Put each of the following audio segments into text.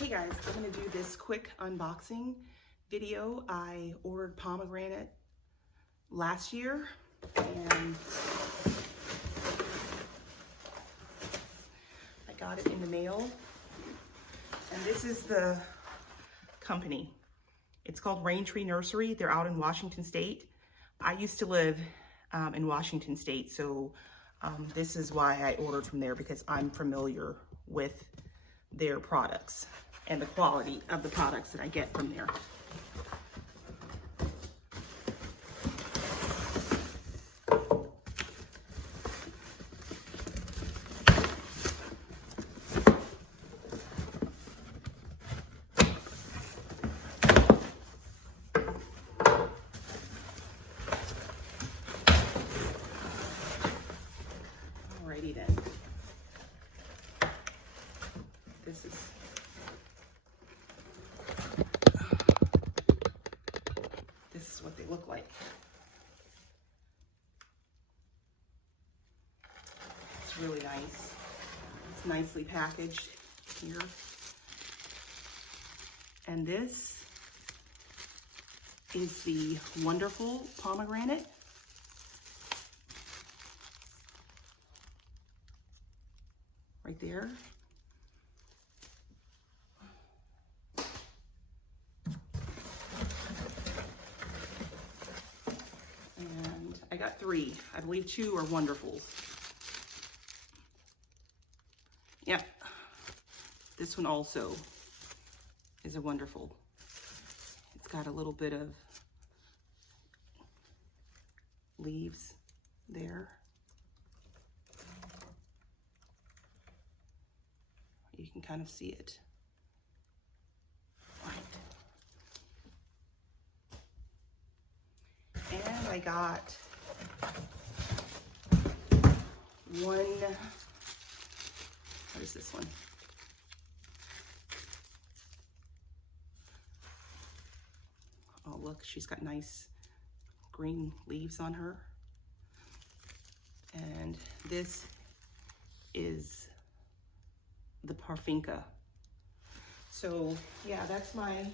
Hey guys, I'm going to do this quick unboxing video. I ordered Pomegranate last year and I got it in the mail. And this is the company. It's called Rain Tree Nursery. They're out in Washington State. I used to live in Washington State, so this is why I ordered from there, because I'm familiar with their products and the quality of the products that I get from there. Alrighty then. This is what they look like. It's really nice. It's nicely packaged here. And this is the wonderful pomegranate. Right there. And I got 3. I believe 2 are wonderfuls. Yep. This one also is a wonderful. It's got a little bit of leaves there. You can kind of see it. Right. And I got one, what is this one? Oh, look, she's got nice green leaves on her. And this is the Parfinka. So yeah, that's my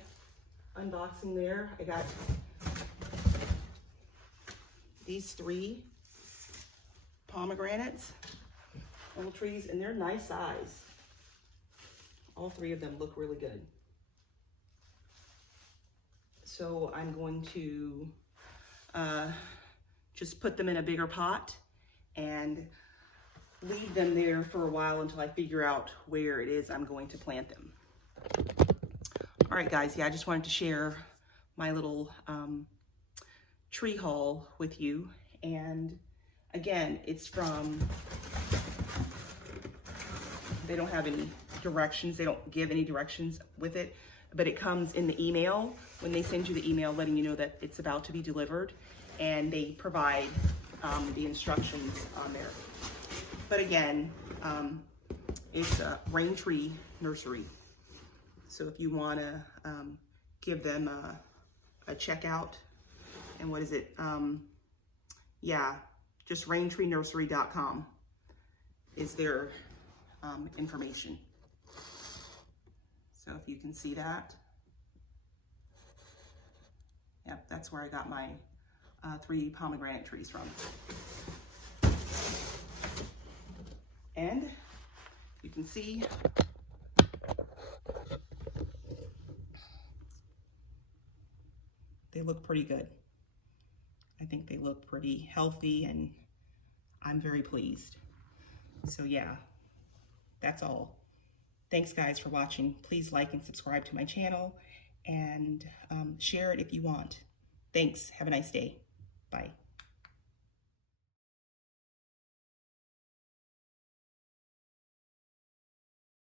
unboxing there. I got these 3 pomegranates, little trees, and they're nice size. All 3 of them look really good. So I'm going to just put them in a bigger pot and leave them there for a while until I figure out where it is I'm going to plant them. All right, guys, yeah, I just wanted to share my little tree haul with you. And again, it's from, they don't have any directions, they don't give any directions with it, but it comes in the email when they send you the email letting you know that it's about to be delivered, and they provide the instructions on there. But again, it's a Rain Tree Nursery. So if you want to give them a checkout, and what is it? Yeah, just raintreenursery.com is their information. So if you can see that. Yep, that's where I got my 3 pomegranate trees from. And you can see they look pretty good. I think they look pretty healthy, and I'm very pleased. So yeah, that's all. Thanks guys for watching. Please like and subscribe to my channel, and share it if you want. Thanks. Have a nice day. Bye.